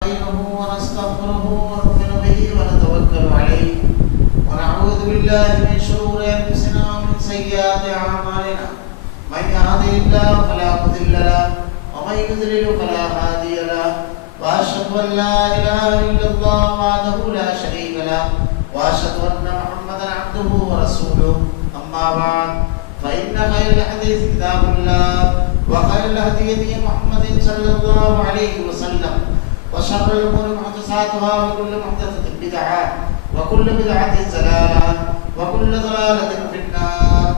ونستغفره ونؤمن به ونتوكل عليه ونعوذ بالله من شرور انفسنا ومن سيئات اعمالنا من يهده الله فلا مضل له ومن يضلل فلا هادي له واشهد ان لا اله الا الله وحده لا شريك له واشهد ان محمدا عبده ورسوله اما بعد فان خير الحديث كتاب الله وخير الهدي هدي محمد صلى الله عليه وسلم وشر الأمور محدثاتها وكل محدثة بدعة وكل بدعة ضلالة وكل ضلالة في النار.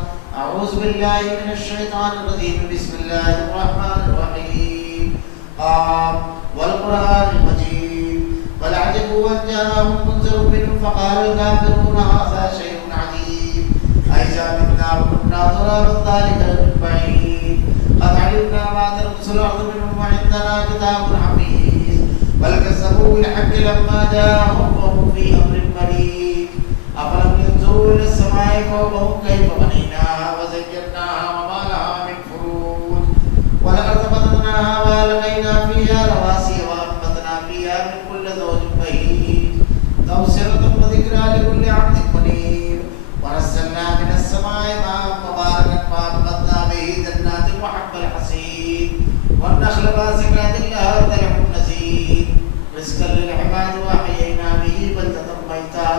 أعوذ بالله من الشيطان الرجيم. بسم الله الرحمن الرحيم. والقرآن المجيد بل عجبوا أن جاءهم منذر منهم فقال الكافرون هذا شيء عجيب أإذا متنا وكنا ترابا ذلك لشيء بعيد قد علمنا ما تنقص الأرض منهم وعندنا كتاب حفيظ بل كذبوا بالحق لما جاءهم وهم في أمر مريض أفلم ينظروا إلى السماء فوقهم كيف بنيناها وزيناها وما لها من فروج ولقد فتحناها وألقينا فيها رواسي وأنبتنا فيها من كل زوج بهيج تبصرة وذكرى لكل عبد منيب ونزلنا من السماء ماء مباركا فأنبتنا به جنات وحب الحصيد والنخل باسقات لها طلع نضيد رزقا للعباد وأحيينا به بلدة ميتا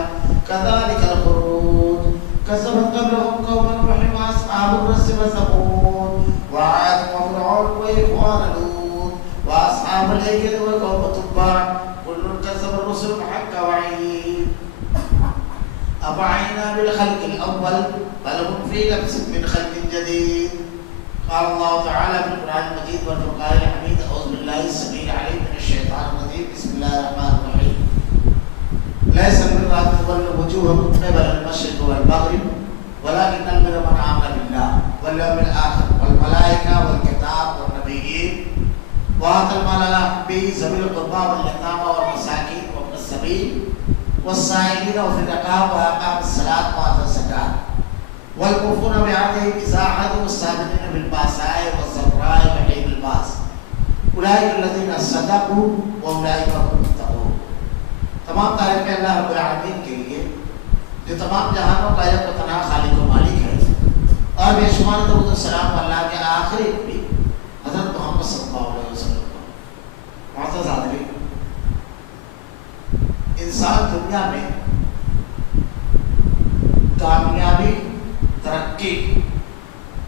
كذلك الخروج كذبت قبلهم قوم نوح وأصحاب الرس وثمود وعاد وفرعون وإخوان لوط وأصحاب الأيكة وقوم تبع كل كذب الرسل بحق وعيد أفعينا بالخلق الأول بل هم في لبس من خلق جديد. قال الله تعالى في القرآن المجيد والفرقان الحميد. أعوذ بالله السميع العليم من الشيطان الرجيم. بسم الله الرحمن الرحيم. ليس البر أن تولوا وجوهكم قبل المشرق والمغرب ولكن البر من آمن بالله واليوم الآخر والملائكة والكتاب والنبيين وآتى المال على حبه ذوي القربى واليتامى والمساكين وابن السبيل والسائلين وفي الرقاب وأقام الصلاة وآتى الزكاة والموفون بعهدهم إذا عاهدوا والصابرين بالبأساء والضراء وحين البأس أولئك الذين صدقوا وأولئك هم المتقون. تمام تعریف اللہ رب العالمین کے لیے جو تمام جہانوں کا یک و تنہا خالق و مالک ہے اور بے شمار درود و سلام اللہ کے آخری نبی حضرت محمد صلی اللہ علیہ وسلم. معزز حاضرین، انسان دنیا میں کامیابی، ترقی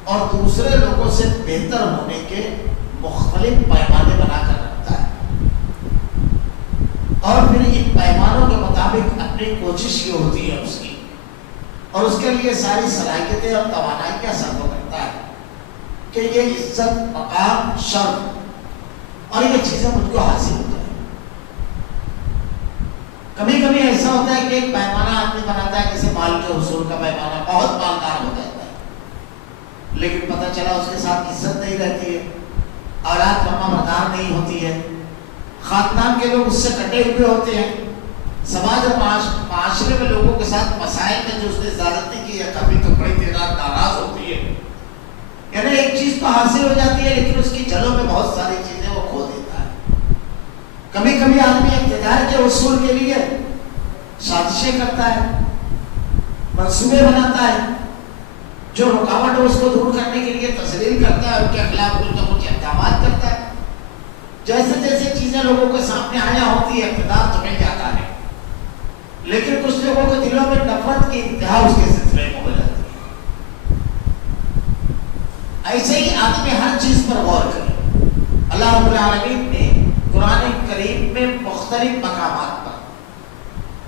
اور دوسرے لوگوں سے بہتر ہونے کے مختلف پیمانے بنا کر رکھتا ہے اور پھر ان پیمانوں کے مطابق اپنی کوشش یہ ہوتی ہے اس کی اور اس کے لیے ساری صلاحیتیں اور توانائیاں صرف کرتا ہے کہ یہ عزت، مقام، شرف اور یہ چیزیں مجھ کو حاصل ہو جائیں. کبھی کبھی ایسا ہوتا ہے کہ ایک پیمانہ آدمی بناتا ہے جیسے مال کے حصول کا پیمانہ، بہت مالدار ہو جاتا ہے لیکن پتہ چلا اس کے ساتھ عزت نہیں رہتی ہے، اولاد فرما بردار نہیں ہوتی ہے، خاندان کے لوگ اس سے کٹے ہوئے ہوتے ہیں، سماج اور معاشرے میں لوگوں کے ساتھ مسائل میں جو اس نے زیادتی کی ہے کبھی تو بڑی تعداد ناراض ہوتی ہے. یعنی ایک چیز تو حاصل ہو جاتی ہے لیکن اس کی جڑوں میں بہت ساری چیزیں وہ کھو دیتا ہے. کبھی کبھی آدمی اقتدار کے حصول کے لیے سازشیں کرتا ہے، منصوبے بناتا ہے، جو رکاوٹ ہے اس کو دور کرنے کے لیے تسلیل کرتا ہے، ان کے خلاف کچھ اقدامات کرتا ہے. جیسے جیسے چیزیں لوگوں کے سامنے آیا ہوتی ہے اقتدار تو مل جاتا ہے لیکن کچھ لوگوں کے دلوں میں نفرت کی انتہا اس کے سلسلے میں ہو جاتی ہے. ایسے ہی آدمی ہر چیز پر غور کرے. اللہ رب العالمین نے قرآن کریم میں مختلف مقامات پر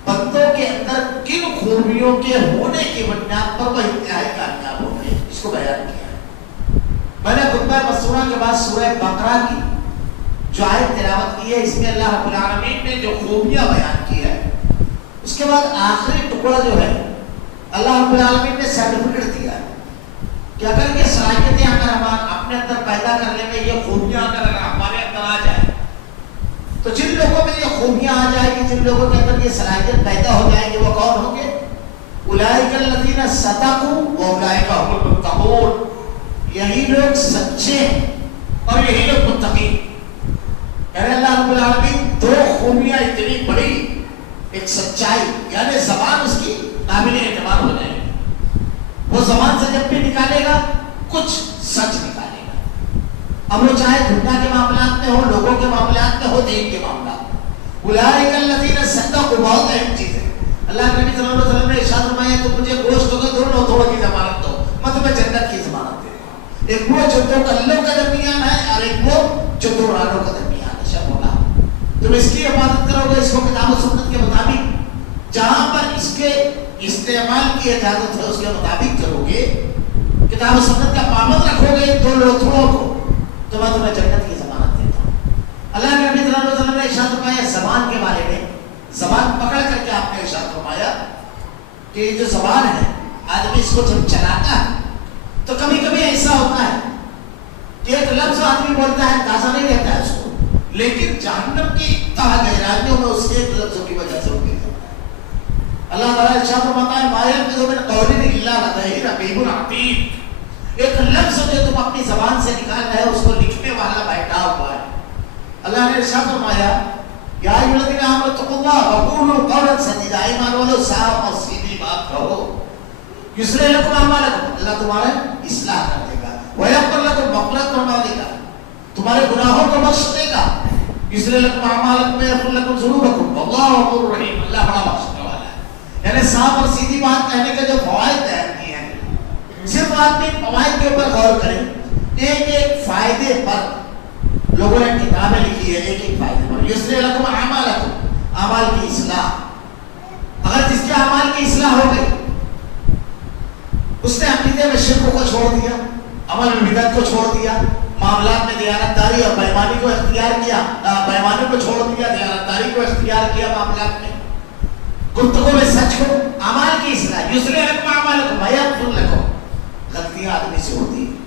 بندوں کے اندر کن خوبیوں کے ہونے کی بنیاد پر وہ انتہائی کامیاب ہو گئے اس کو بیان کیا ہے. میں نے خطبہ مسورہ کے بعد سورہ بقرہ کی جو آیت تلاوت کی ہے اس میں اللہ رب العالمین نے جو خوبیاں بیان کی ہے اس کے بعد آخری ٹکڑا جو ہے اللہ رب العالمین نے سرٹیفکیٹ دیا ہے کہ اگر یہ صلاحیتیں اگر ہم اپنے اندر پیدا کرنے میں یہ خوبیاں اگر ہمارے اندر آ جائے تو جن لوگوں میں یہ خوبیاں آ جائیں گی، جن لوگوں کے اندر یہ صلاحیت پیدا ہو جائے گی وہ کون ہوں گے؟ اولئک الذین صدقوا واولئک هم المتقون. یہی لوگ سچے ہیں اور یہی لوگ متقی. یعنی اللہ رب العالمین دو خوبیاں اتنی بڑی، ایک سچائی، یعنی زبان اس کی قابل اعتبار ہو جائے گی. وہ زبان سے جب بھی نکالے گا کچھ سچ نکالے گا. اب وہ چاہے دنیا کے معاملات میں ہو، لوگوں کے معاملات میں ہو، دین کے معاملات میں. اولئک الذین صدقوا، بہت اہم چیز ہے. اللہ کے نبی صلی اللہ علیہ وسلم نے ارشاد فرمایا تو مجھے گوشت کے دونوں توڑ کی ضمانت دو، میں تمہیں جنت کی ضمانت دے دوں. ایک وہ جو دو کلوں کا درمیان ہے اور ایک وہ جو دو رانوں کا درمیان ہے. شب ہوگا تم اس کی حفاظت کرو گے، اس کو کتاب و سنت کے مطابق جہاں پر اس کے استعمال کی اجازت ہے اس کے مطابق کرو گے، کتاب و سنت کا پابند رکھو گے دو لوتھڑوں کو، تو میں تمہیں جنت کی ضمانت دیتا ہوں. اللہ کے نبی صلی اللہ علیہ وسلم نے ارشاد فرمایا زبان کے بارے میں، زبان پکڑ کر کے آپ نے ارشاد فرمایا کہ جو زبان ہے آدمی اس کو جب چلاتا ہے تو کبھی کبھی ایسا ہوتا ہے کہ ایک لفظ آدمی بولتا ہے تازہ نہیں رہتا ہے اس کو، لیکن جہنم کی تہ گہرائیوں میں اس کے ایک لفظوں کی وجہ سے گر جاتا ہے. اللہ تعالیٰ ارشاد فرماتا ہے ما یلفظ من قول الا لدیہ رقیب عتید. ایک لفظ جو تم اپنی زبان سے نکال رہے ہو اس کو لکھنے والا بیٹھا ہوا ہے. اللہ نے ارشاد فرمایا یا ایھا الذین آمنوا اتقوا اللہ وقولوا قولا سدیدا، ایمان والو صاف اور سیدھی بات کہو. یصلح لکم اعمالکم، اللہ تمہارا اصلاح کر دے گا. ویغفر لکم، مغفرت فرما دے گا، تمہارے گناہوں کو بخش دے گا. یصلح لکم اعمالکم ویغفر لکم ذنوبکم واللہ غفور رحیم، اللہ بڑا بخشنے والا ہے. یعنی صاف اور سیدھی بات کہنے کے جو فوائد بیان کیے ہیں، صرف آدمی فوائد کے اوپر غور کریں. ایک ایک فائدے پر لوگوں نے کتابیں لکھی ہے، ایک ایک فائدے پر. یصلح لکم اعمالکم، اعمال کی اصلاح. اگر جس کے اعمال کی اصلاح ہو گئی، اس نے عقیدے میں شرک کو چھوڑ دیا، عمل میں بدعت کو چھوڑ دیا، معاملات میں دیانتداری اور بےایمانی کو اختیار کیا، بےایمانی کو چھوڑ دیا، دیانتداری کو اختیار کیا معاملات میں، گفتگو میں سچ کو، اعمال کی اصلاح. یصلح لکم اعمالکم ویغفر لکم. غلطیاں آدمی سے ہوتی ہیں،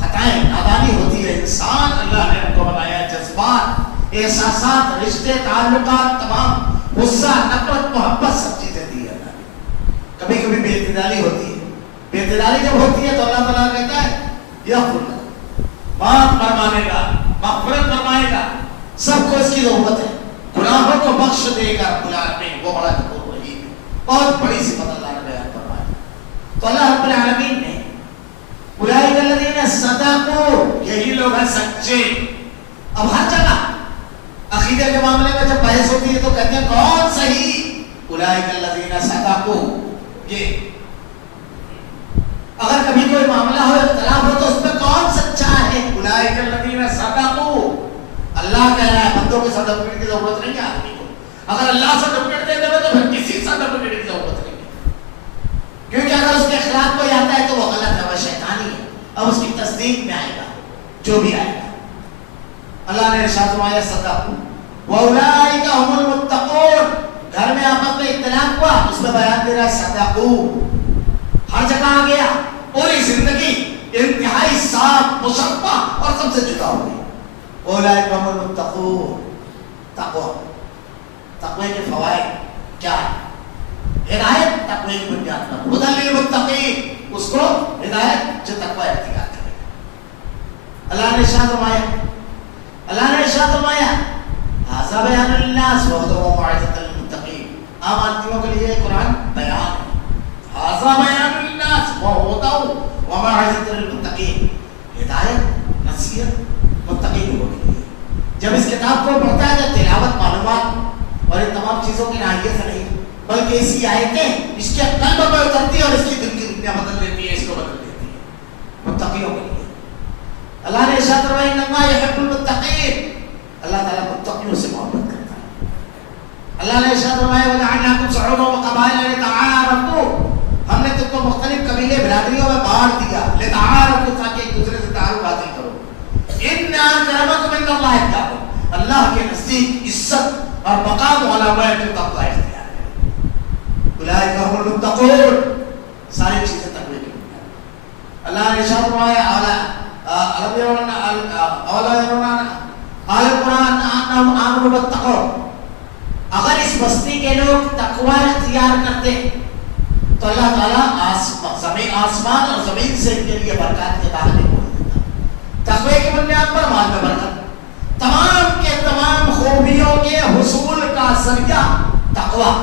خطائیں، نادانی ہوتی ہے. انسان اللہ نے ہم کو بنایا، جذبات، احساسات، رشتے، تعلقات، تمام غصہ، نفرت، محبت، سب چیزیں دی ہے اللہ نے. کبھی کبھی بے اعتدالی ہوتی ہے. بے اعتدالی جب ہوتی ہے تو اللہ تعالیٰ کہتا ہے یغفر لکم، معاف فرمانے گا، مغفرت فرمائے گا. سب کو اس کی ضرورت ہے. گناہوں کو بخش دے گا رب العالمین، وہ بڑا غفور رحیم ہے. بہت بڑی صفت اللہ نے بیان فرمائی. تو اللہ رب العالمین نے اولئک الذین صدقوا، یہی لوگ ہیں سچے. اب ہر جگہ عقیدے کے معاملے میں جب بحث ہوتی ہے تو کہتے ہیں کون صحیح؟ اولئک الذین صدقوا. یہ اگر کبھی کوئی معاملہ ہو، اختلاف ہو تو اس میں کون سچا ہے؟ اولئک الذین صدقوا. اللہ کہہ رہا ہے بندوں کے سرٹیفکیٹ کی ضرورت نہیں ہے آدمی کو. اگر اللہ سرٹیفکیٹ دے دے تو پھر کسی سرٹیفکیٹ کی ضرورت نہیں ہے، کیونکہ اگر اس کے خلاف کوئی آتا ہے تو وہ غلط ہے، وہ شیطانی ہے. اب اس کی تصدیق میں آئے گا جو بھی آئے گا. اللہ نے ارشاد فرمایا صدقوا واولئک هم المتقون. گھر میں آپس میں اختلاف ہوا، اس میں بیان دے رہا ہے صدقوا. ہر جگہ آ گیا. پوری زندگی انتہائی صاف، مصفا اور سب سے جدا ہو گئی. اولئک هم المتقون. تقوی، تقوی کے فوائد کیا ہے؟ ہدایت تقوی کی بنیاد پر، ہدی للمتقین، اس کو ہدایت جو تقوی اختیار کرے. اللہ نے ارشاد فرمایا، اللہ نے ارشاد فرمایا ھذا بیان للناس وہدی وموعظۃ للمتقین. عام آدمیوں کے لیے قرآن بیان ہے. ھذا بیان للناس وہدی وموعظۃ للمتقین، ہدایت، نصیحت متقین لوگوں کے لیے. جب اس کتاب کو پڑھتا ہے تو تلاوت، معلومات اور ان تمام چیزوں کی ناحیے سے نہیں، بلکہ اسی آیتیں اس کے قلب میں اترتی ہے اور اس کی دل کی دنیا بدل دیتی ہے، اس کو بدل دیتی ہے متقیوں کے لیے. اللہ نے ارشاد فرمایا ان اللہ یحب المتقین. اللہ تعالیٰ متقیوں سے محبت کرتا ہے. اللہ نے ارشاد فرمایا وجعلناکم شعوبا وقبائل لتعارفوا. ہم نے تم کو مختلف قبیلے، برادریوں میں بانٹ دیا، لتعارفوا، تاکہ ایک دوسرے سے تعارف حاصل کرو. ان اکرمکم عند اللہ اتقاکم. اللہ کے نزدیک عزت اور مقام والا وہ ہے جو تقوی اختیار کرے. اولئک هم المتقون. ساری چیزیں تقوی کی بنیاد. اللہ نے ارشاد فرمایا اگر اس بستی کے لوگ تقوی اختیار کرتے تو اللہ تعالیٰ آسمان اور زمین سے ان کے لیے برکات کے داخلے کھول دیتا. تقوی کی بنیاد پر مال میں برکت، تمام کے تمام خوبیوں کے حصول کا ذریعہ تقویٰ،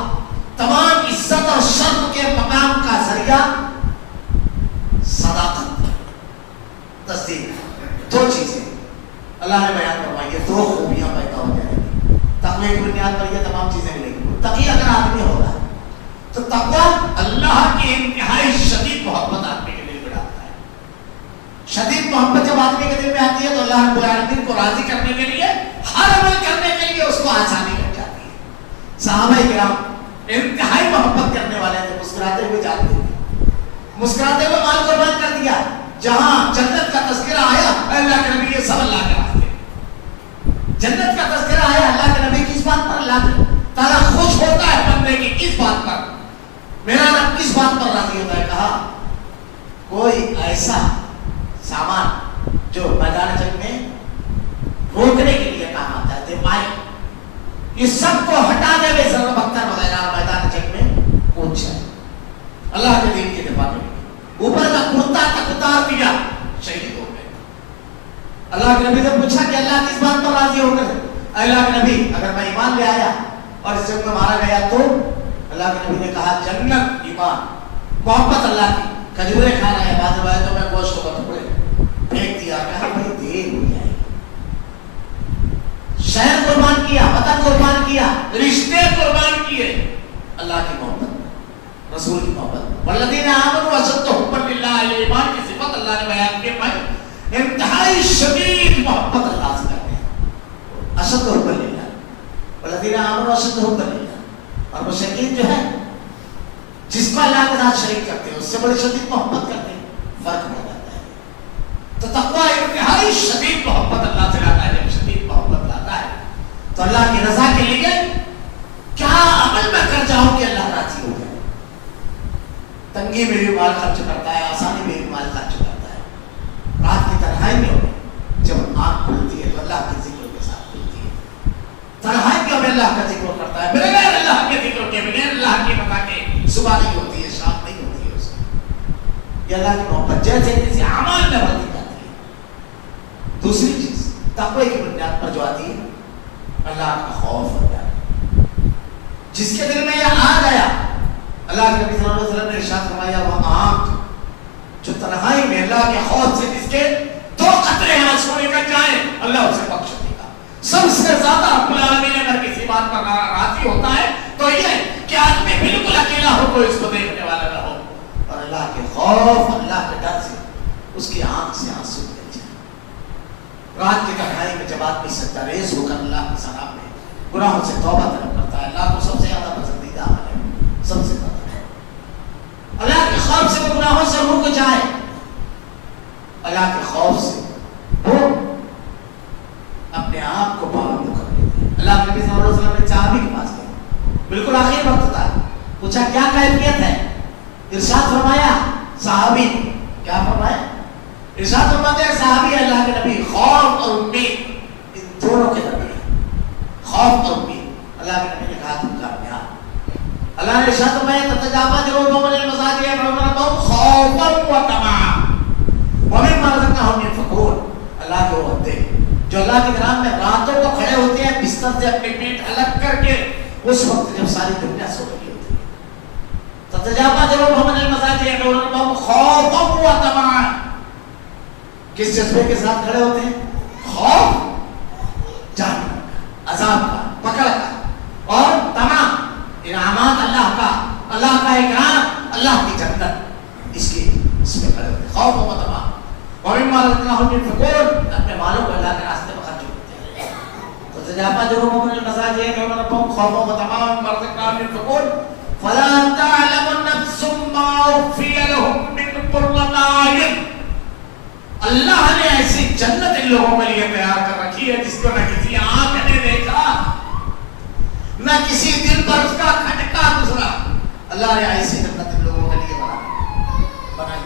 تمام عزت اور شرف کے مقام کا ذریعہ صداقت، تصدیق۔ دو چیزیں اللہ نے بیان فرمائی ہے، دو خوبیاں پیدا ہو جائیں گی تقوی کی بنیاد پر، یہ تمام چیزیں ملیں گی۔ تقی اگر آدمی ہوگا تو تقویٰ اللہ کی انتہائی شدید محبت آدمی کے دل میں ڈالتا ہے۔ شدید محبت جب آدمی کے دل میں آتی ہے تو اللہ رب العالمین کو راضی کرنے کے لیے، ہر عمل کرنے کے لیے اس کو آسانی مل جاتی ہے۔ صحابہ کرام انتہائی محبت کرنے والے تھے، مسکراتے ہوئے جاتے تھے، مسکراتے ہوئے مال قربان کر دیا۔ جہاں جنت کا تذکرہ آیا، اللہ کے نبی، یہ سب اللہ کے راستے۔ جنت کا تذکرہ آیا، اللہ کے نبی کس بات پر؟ اللہ تعالیٰ خوش ہوتا ہے بندے کی کس بات پر؟ میرا رب کس بات پر راضی ہوتا ہے؟ کہا کوئی ایسا سامان جو میدان جنگ میں روکنے کے لیے کام آتا ہے، مائک، یہ سب کو ہٹا دے ہوئے ضرور بختر وغیرہ میدان جنگ میں کود جائے اللہ کے دین کے دفاع میں، اوپر کا کرتا تک اتار دیا، شہید ہو گئے۔ اللہ کے نبی سے پوچھا کہ اللہ کس بات پر راضی ہو گئے؟ اللہ کے نبی اگر میں ایمان لے آیا اور اس جنگ میں مارا گیا تو؟ اللہ کے نبی نے کہا جنت، ایمان، محبت اللہ کی، کھجورے کھا رہے ہیں، بعض روایتوں میں گوشت کو ٹکڑے پھینک دیا، کہا بھائی دیر ہو جائے، شہر قربان کیا، وطن قربان کیا، رشتے قربان کیے اللہ کی محبت، رسول کی محبت۔ والذین آمنوا اشد حبا للہ، ایمان کی صفت اللہ نے بیان کی، میں انتہائی شدید محبت اللہ سے کرتے ہیں، اشد حبا للہ، والذین آمنوا اشد حبا للہ۔ اور مشرکین جو ہے جس کو اللہ کے ساتھ شریک کرتے ہیں اس سے بڑی شدید محبت کرتے ہیں، فرق ہو جاتا ہے۔ تو تقویٰ انتہائی شدید محبت اللہ سے لاتا ہے، جب شدید محبت لاتا ہے تو اللہ کی رضا کے لیے کیا عمل میں کر جاؤں کہ اللہ راضی ہو جائے۔ تنگی میں بھی مال خرچ کرتا ہے، آسانی میں بھی مال خرچ کرتا ہے۔ رات کی تنہائی میں جب آنکھ کھلتی ہے تو اللہ کے ذکر کے ساتھ کھلتی ہے، تنہائی میں اللہ کا ذکر کرتا ہے، بغیر اللہ کے ذکر کے، بغیر اللہ کے پتا کے صبح نہیں ہوتی ہے، شام نہیں ہوتی ہے اس کی۔ یہ اللہ کی محبت جیسے جیسے اعمال میں بڑھتی جاتی ہے۔ دوسری چیز تقوی کی بنیاد پر جو آتی ہے، اللہ کا خوف ہوتا ہے۔ جس کے دل میں یہ آ گیا، اللہ کے نبی صلی اللہ علیہ وسلم نے ارشاد فرمایا، وہ آنکھ جو تنہائی میں اللہ کے خوف سے جس کے 2 قطرے آنسو نکل جائیں، اللہ اسے بخش دے گا۔ سب سے زیادہ رب العالمین اگر کسی بات پر راضی ہوتا ہے تو یہ کہ آدمی بالکل اکیلا ہو، کوئی اس کو دیکھنے والا نہ ہو، اور اللہ کے خوف، اللہ کے ڈر سے اس کی آنکھ سے آنسو نکل جائے۔ رات کی تنہائی میں جب آدمی سجدہ ریز ہو کر اللہ کے سامنے گناہوں سے توبہ طلب کرتا ہے، اللہ کو سب سے زیادہ پسندیدہ عمل ہے، سب سے زیادہ اللہ کے خوف سے وہ گناہوں سے رک جائے، اللہ کے خوف سے وہ اپنے آپ کو پابند کر لیتے ہیں۔ اللہ کے نبی صلی اللہ علیہ وسلم نے صحابی کے پاس گئے، بالکل آخر وقت تھا، پوچھا کیا کیفیت ہے؟ ارشاد فرمایا، صحابی کیا فرمایا؟ ارشاد فرماتے ہیں صحابی اللہ کے نبی خوف اور امید ان دونوں کے درمیان، خوف اور امید۔ اللہ کے نبی نے کہا تم کامیاب۔ اللہ نے ارشاد فرمایا تتجافى جنوبهم عن المضاجع يدعون ربهم خوفا وطمعا ومما رزقناهم ينفقون۔ اللہ کے وہ بندے جو اللہ کے نام میں راتوں کو کھڑے ہوتے ہیں بستر سے اپنے پیٹ الگ کر کے، اس وقت جب ساری دنیا سو رہی ہوتی ہے، تتجافى جنوبهم عن المضاجع يدعون ربهم خوفا وطمعا، کس جذبے کے ساتھ کھڑے ہوتے ہیں؟ خوف جہنم کا، عذاب کا، پکڑ کا، اور طمع انعامات اللہ کا، اللہ کا اکرام، اللہ کی جنت، اس میں کھڑے ہوتے ہیں، خوف و طمع۔ ومما رزقناهم ينفقون، اپنے مالوں کو اللہ کے راستے میں خرچ کرتے ہیں۔ تتجافى جنوبهم عن المضاجع يدعون ربهم خوفا وطمعا ومما رزقناهم ينفقون فلا تعلم نفس ما أخفي لهم من قرة أعين۔ اللہ نے ایسی جنت ان لوگوں کے لیے تیار کر رکھی ہے جس کو نہ کسی آنکھ نے دیکھا، نہ کسی دل پر اس کا کھٹکا گزرا۔ اللہ نے ایسی جنت ان لوگوں کے لیے بنائی۔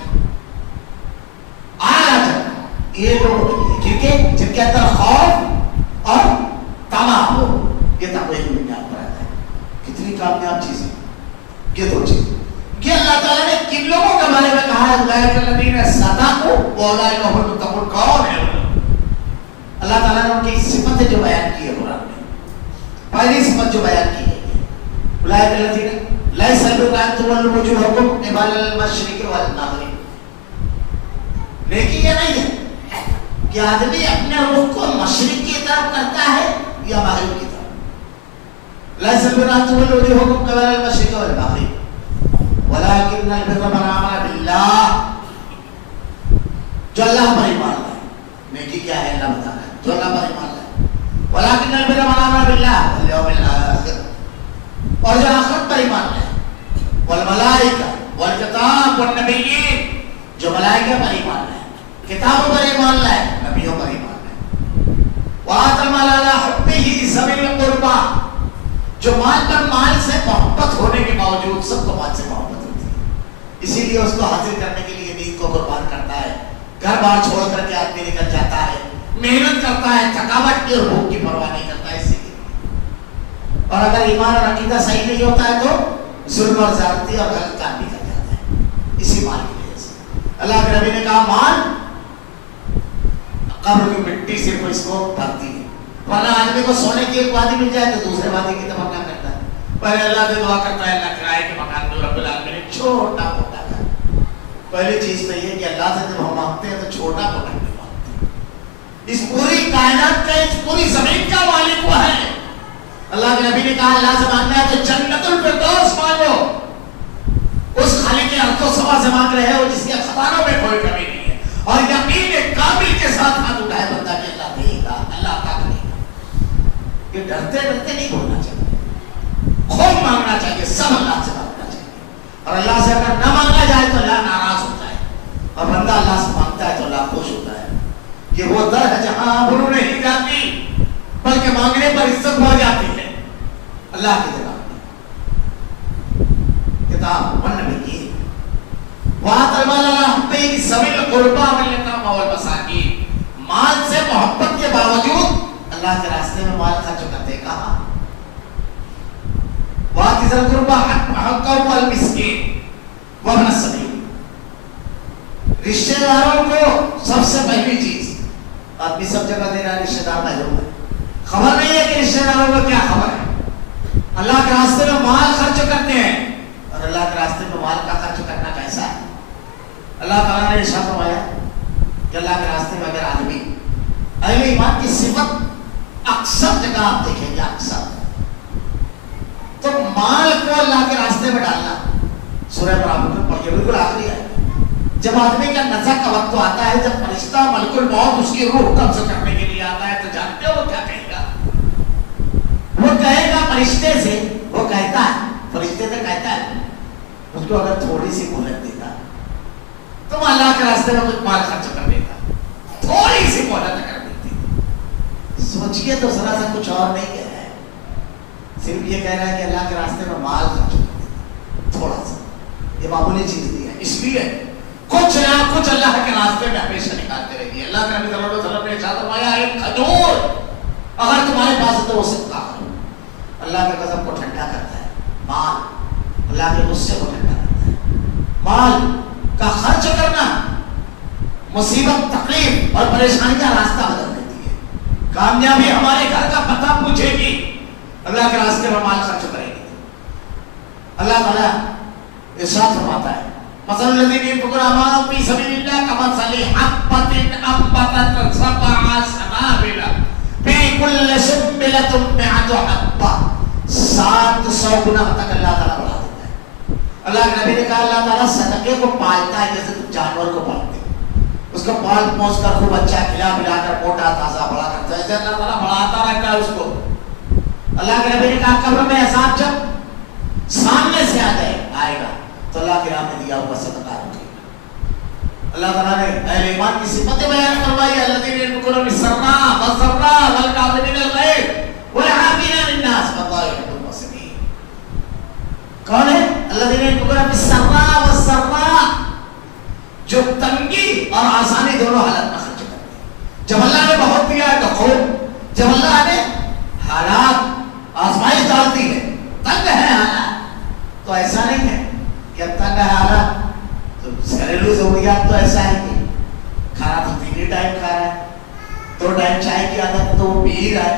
آج یہ لوگ کیونکہ جن کے اندر خوف اور طمع ہو، یہ تقوی کی بنیاد پر آتا ہے۔ کتنی کامیاب چیز ہے یہ دو چیز کہ اللہ تعالیٰ نے کن لوگوں کے بارے میں کہا ہے اولئک الذین صدقوا واولئک هم المتقون۔ کون ہے اللہ تعالیٰ نے ان کی صفتیں جو بیان کی ہے قرآن میں، پہلی صفت جو بیان کی گئی ہے اولئک الذین لیس البر ان تولوا وجوہکم قبل المشرق والمغرب. لیکن یہ نہیں ہے کہ آدمی اپنے رخ کو مشرق کی طرف کرتا ہے یا مغرب کی طرف. لیس البر ان تولوا وجوہکم قبل المشرق والمغرب ولكن البر من آمن باللہ. جو اللہ پر ایمان لائے. نیکی کیا ہے اللہ بتا رہا ہے. جو اللہ پر ایمان لائے. ولكن البر من آمن باللہ والیوم الآخر. اور جو آخرت پر ایمان لائے. والملائکہ والکتاب والنبیین. جو ملائکہ پر ایمان لائے. کتابوں پر ایمان لائے. نبیوں پر ایمان لائے. وآتى المال على حبه ذوي القربى. جو مال پر مال سے محبت ہونے کے باوجود سب کو مال سے محبت ہوتی ہے. اسی لیے اس کو حاصل کرنے کے لیے نیند کو قربان کرتا ہے. گھر بار چھوڑ کر کے آدمی نکل جاتا ہے. محنت کرتا ہے. تھکاوٹ کی اور بھوک کی پرواہ نہیں کرتا ہے اسی لیے. اور اگر ایمان اور عقیدہ صحیح نہیں ہوتا ہے تو ظلم اور زیادتی اور غلط کام بھی کر جاتا ہے اسی مال کی وجہ سے. اللہ کے نبی نے کہا مال قبر کی مٹی سے کوئی اس کو بھرتی ہے. ورنہ آدمی کو سونے کی ایک وادی مل جائے تو دوسرے وادی کی تمنا کرتا ہے. پہلے اللہ سے دعا کرتا ہے اللہ کرائے کے مکان میں رب العالمین نے چھوٹا موٹا گھر. پہلی چیز تو یہ کہ اللہ سے جب ہم مانگتے ہیں تو چھوٹا موٹا نہیں مانگتے. اس پوری کائنات کا اس پوری زمین کا مالک وہ ہے. اللہ کے نبی نے کہا اللہ سے مانگنا ہے تو جنت الفردوس مانگو. اس خالق ارض و سما سے مانگ رہے ہو جس کے خزانوں میں کوئی کمی نہیں ہے. اور یقین کامل کے ساتھ ہاتھ اٹھائے بندہ کہ اللہ دے گا اللہ عطا کرے گا. یہ ڈرتے ڈرتے نہیں بولنا چاہیے. خوب مانگنا چاہیے. سب اللہ سے مانگنا چاہیے. اور اللہ سے اگر نہ مانگا جائے تو اللہ ناراض ہوتا ہے. اور بندہ اللہ سے مانگتا ہے تو اللہ خوش ہوتا ہے. یہ وہ در ہے جہاں آبرو نہیں جاتی بلکہ مانگنے پر عزت ہو جاتی ہے. اللہ کی جگہ کتاب والنبیین وآتى المال على حبه ذوي القربى واليتامى والمساکین. مال سے محبت کے باوجود اللہ کے راستے میں مال خرچ کرتے. کہاں وآتى ذا القربى حقه والمسکین وابن السبیل. رشتہ داروں کو سب سے پہلی چیز آدمی سب جگہ دے رہا ہے رشتہ دار محروم ہے. خبر نہیں ہے کہ رشتہ داروں کو کیا خبر ہے. اللہ کے راستے میں مال خرچ کرتے ہیں اور اللہ کے راستے میں مال کا خرچ کرنا کیسا ہے. اللہ تعالیٰ نے ارشاد فرمایا کہ اللہ کے راستے میں اگر آدمی اہل ایمان کی صفت اکثر جگہ آپ دیکھیں گے اکثر تو مال کو اللہ کے راستے میں ڈالنا. سورہ برابر پڑھیے بالکل آخری ہے. جب آدمی کا نزع کا وقت آتا ہے جب فرشتہ ملک الموت اس کی روح قبض کرنے کے لیے آتا ہے تو جانتے ہو وہ کیا کہے گا. وہ کہے گا فرشتے سے. وہ کہتا ہے فرشتے سے کہتا ہے اس کو اگر تھوڑی سی مہلت دیتا تم اللہ کے راستے میں کچھ مال خرچ کر دیتا. تھوڑی سی مہلت کر دیتی. سوچئے تو ذرا سا کچھ اور نہیں کہہ رہا ہے. صرف یہ کہہ رہا ہے کہ اللہ کے راستے میں مال خرچ کر دیتا تھوڑا سا. یہ معمولی چیز نہیں ہے. اس لیے کچھ نہ کچھ اللہ کے راستے میں ہمیشہ نکالتے رہیے. اللہ کے نبی صلی اللہ علیہ وسلم نے ارشاد فرمایا ایک کھجور اگر تمہارے پاس ہے تو وہ صدقہ کرو. اللہ کے غضب کو ٹھنڈا کرتا ہے مال. اللہ کے غصے کو ٹھنڈا کرتا ہے مال. کا خرچ کرنا مصیبت تکلیف اور پریشانی کا راستہ بدل دیتی ہے. کامیابی ہمارے گھر کا پتہ پوچھے گی اللہ کے راستے میں مال خرچ کرے گی. اللہ تعالیٰ ارشاد فرماتا ہے مثل الذین ينفقون أموالهم في سبيل الله كمثل حبة أنبتت سبع سنابل في كل سنبلة مئة حبة. 700 گنا تک اللہ تعالیٰ بڑھا دیتا ہے. اللہ کے نبی نے کہا اللہ تعالیٰ صدقے کو پالتا ہے جیسے تم جانور کو پالتے ہیں. اس کو پال پوس کر خوب اچھا کھلا پلا کر موٹا تازہ بڑا کرتا ہے. ایسے اللہ تعالیٰ بڑھاتا رہتا ہے اس کو. اللہ کے نبی نے کہا قبر میں عذاب جب سامنے سے آئے گا تو اللہ کے راہ میں دیا ہوا صدقہ رکھے گا. اللہ تعالیٰ نے اہل ایمان کی صفتیں بیان فرمائی الذین ينفقون بالسراء والضراء والكاظمین الغیظ والعافین عن الناس واللہ يحب المحسنین. کون ہے الذین ينفقون بالسراء والضراء؟ جو تنگی اور آسانی دونوں حالت میں خرچ کرتے ہیں. جب اللہ نے بہت دیا ہے تو خوب. جب اللہ نے حالات آزمائش ڈال دی ہے تنگ ہے حالات تو ایسا نہیں ہے کہ اب تنگ ہے حالات تو گھریلو ضروریات تو ایسا ہے کہ کھانا تو 3 ٹائم کھا رہا ہے 2 ٹائم چائے کی عادت تو وہ پی رہا ہے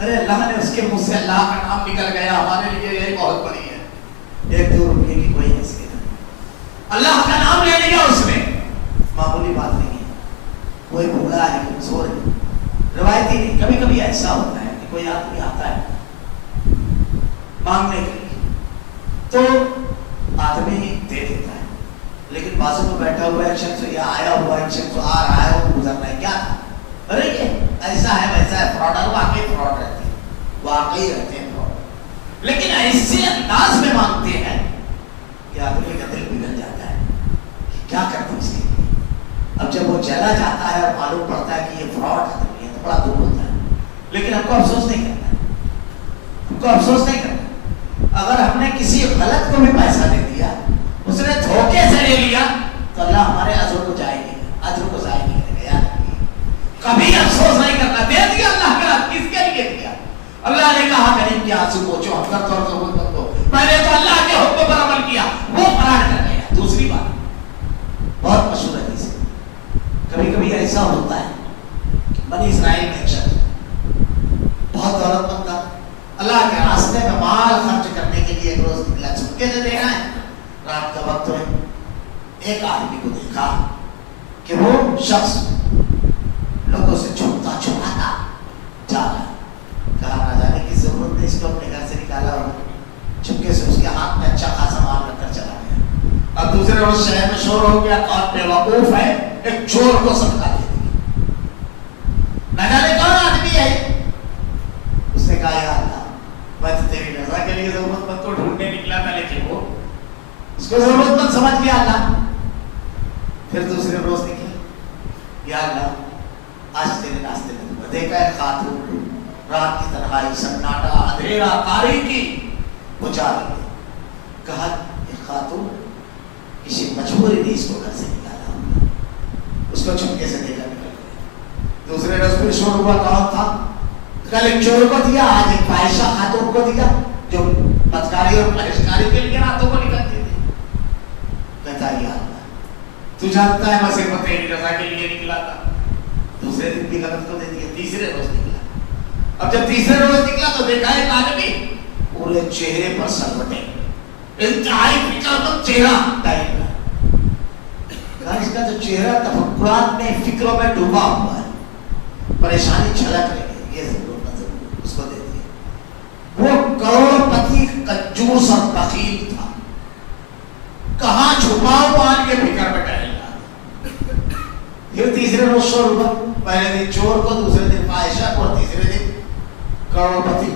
ارے اللہ نے اس کے منہ سے اللہ کا نام نکل گیا، ہمارے لیے یہ بہت بڑی ہے، 1-2 روپے کی کوئی حیثیت نہیں، اللہ کا نام لے لیا اس نے، معمولی بات نہیں ہے، کوئی بھولا ہے کمزور ہے، روایتی نہیں، کبھی کبھی ایسا ہوتا ہے کہ کوئی آدمی آتا ہے مانگنے کے لیے تو آدمی دے دیتا ہے، لیکن بازو میں بیٹھا ہوا ایک شخص یا آیا ہوا ایک شخص آ رہا ہے وہ گزرنا ہے، کیا ارے یہ ایسا ہے ویسا ہے، فراڈ، واقعی فراڈ رہتے ہیں، واقعی رہتے ہیں فراڈ، لیکن ایسے انداز میں مانگتے ہیں کہ آدمی کا دل بگڑ جاتا ہے کہ کیا کرتے اس کے لیے۔ اب جب وہ چلا جاتا ہے اور معلوم پڑتا ہے کہ یہ فراڈ آدمی ہے تو بڑا دکھ ہوتا ہے، لیکن ہم کو افسوس نہیں کرنا ہے، ہم کو افسوس نہیں کرنا۔ اگر ہم نے کسی غلط کو بھی پیسہ دے دیا، اس نے دھوکے سے لے لیا، تو اللہ ہمارے اجر کو ضائع نہیں کرے گا، یاد رکھیے، کبھی افسوس نہیں کرنا، دے دیا اللہ کا، کس کے لیے دیا؟ اللہ نے کہا غریب کے آنسو پوچھو، ہمدرد اور ضرورت مند کو، میں نے تو اللہ کے حکم پر عمل کیا، وہ فرار کر گیا۔ دوسری بات بہت مشہور حدیث ہے، کبھی کبھی ایسا ہوتا ہے، بنی اسرائیل میں ایک شخص بہت دولت مند تھا، اللہ کے راستے میں مال خرچ کرنے کے لیے ایک روز نکلا، چھپکے سے دینا ہے، رات کا وقت ہے، ایک آدمی کو دیکھا کہ وہ شخص لوگوں سے چھپتا چھپاتا جا رہا ہے، کہا نہ جانے کی ضرورت نہیں، اس کو اپنے گھر سے نکالا اور چھپکے سے اس کے ہاتھ میں اچھا خاصا مال رکھ کر چلا گیا۔ اب دوسرے روز شہر میں شور ہو گیا، کون بے وقوف ہے ایک چور کو صدقہ دے دیا، نہ جانے کون آدمی ہے، اس نے کہا یا اللہ میں تو تیری رضا کے لیے ضرورت مند کو ڈھونڈنے نکلا تھا، لیکن وہ اس کو ضرورت مند سمجھ گیا اللہ۔ پھر دوسرے روز نکلے، یا اللہ آج تیرے راستے میں دوں، دیکھا ہے خاتون رات کی تنہائی، سناٹا، اندھیرا، تاریکی، وہ جا رہی ہے، کہا یہ خاتون کسی مجبوری نے اس کو گھر سے نکالا ہوگا، اس کو چھپکے سے دیکھا نکل گیا۔ دوسرے روز پھر شور ہوا، کون تھا؟ کل ایک چور کو دیا، آج ایک فاحشہ خاتون کو دیا جو بدکاری اور فحشکاری کے لیے راتوں کو نکلتی تھی۔ کہتا ہے یا اللہ تو جانتا ہے میں صرف تیری رضا کے لیے نکلا تھا، دوسرے دن بھی غلط کو دے دیا، تیسرے روز نکلا، اب جب تیسرے روز نکلا تو دیکھا ایک آدمی پورے چہرے پر سلوٹے، انتہائی فکر مند چہرہ ٹائپ کا، کہا اس کا جو چہرہ تفکرات میں فکروں میں ڈوبا ہوا ہے، پریشانی چھلک رہی ہے، یہ ضرور اس کو دے دیا۔ وہ کروڑ پتی کنجوس اور بخیل تھا، کہاں چھپاؤ مان کے فکر میں ٹہل رہا۔ پھر تیسرے روز شور ہوا، پہلے دن چور کو، دوسرے دن فاحشہ کو، اور تیسرے دن کروڑ پتی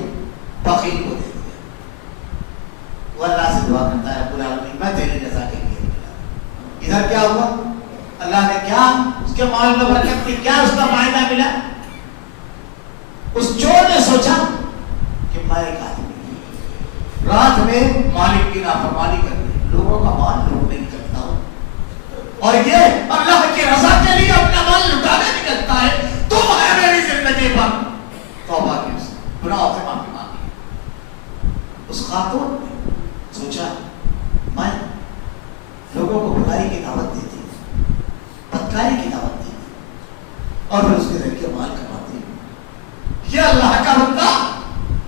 بخیل کو دے دیا۔ وہ اللہ سے دعا کرتا ہے رب العالمین میں تیری رضا کے لیے نکلا۔ ادھر کیا ہوا؟ اللہ نے کیا اس کے مال میں برکت کی، کیا اس کا فائدہ ملا؟ اس چور نے سوچا کہ میں ایک آدمی رات میں مالک کی نافرمانی کرنے، لوگوں کا مال لوٹنے نکلتا ہوں، اور یہ اللہ کی رضا کے لیے اپنا مال لٹانے نکلتا ہے، تم ہے میری زندگی پر توبہ کی، اس گناہوں سے معافی مانگی۔ اس خاتون نے سوچا میں لوگوں کو برائی کی دعوت دیتی ہوں، بدکاری کی دعوت دیتی ہوں، اور پھر اس کے ذریعے مال کماتی ہوں، یہ اللہ کا بندہ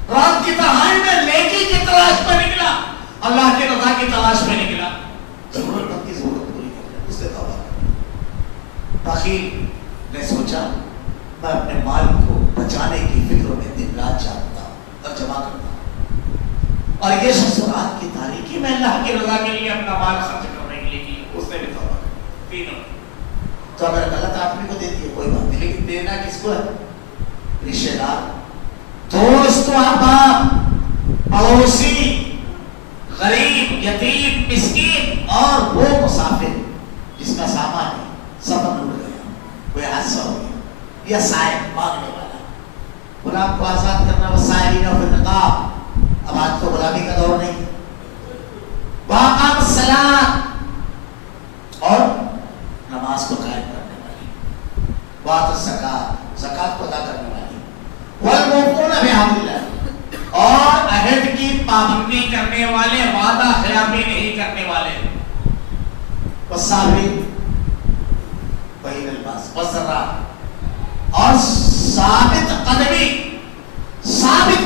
رات کی تنہائی میں نیکی کی تلاش میں نکلا، اللہ کی رضا کی تلاش میں نکلا، ضرورت مند کی ضرورت پوری کرنا، اس نے توبہ کی۔ بخیل نے سوچا میں اپنے مال کو بچانے کی فکروں میں دن رات جاگتا ہوں اور جمع کرتا ہوں، اور یہ شخص رات کی تاریکی میں اللہ کی رضا کے لیے اپنا مال خرچ کرنے کے لیے کی، اس نے بھی توبہ کی۔ تینوں تو اگر غلط آدمی کو دیتی ہے کوئی بات نہیں، لیکن دینا کس کو ہے؟ رشتہ دار، دوست، احباب، پڑوسی، غریب، یتیم، مسکین، اور وہ مسافر جس کا سامان ہے سفر لوٹ گیا، کوئی حادثہ ہو گیا، یا سائل مانگنے والا، غلام کو آزاد کرنا، وسائلین اور نقاب، اب آج تو غلامی کا دور نہیں، واقام الصلاۃ، اور نماز کو قائم کرنے والی، وآت الزکات، زکات کو ادا کرنے والی، والموفون بعہد اللہ، اور عہد کی پابندی کرنے والے، وعدہ خلافی نہیں کرنے والے، والصابرین بین الباس والضراء، اور ثابت قدمی،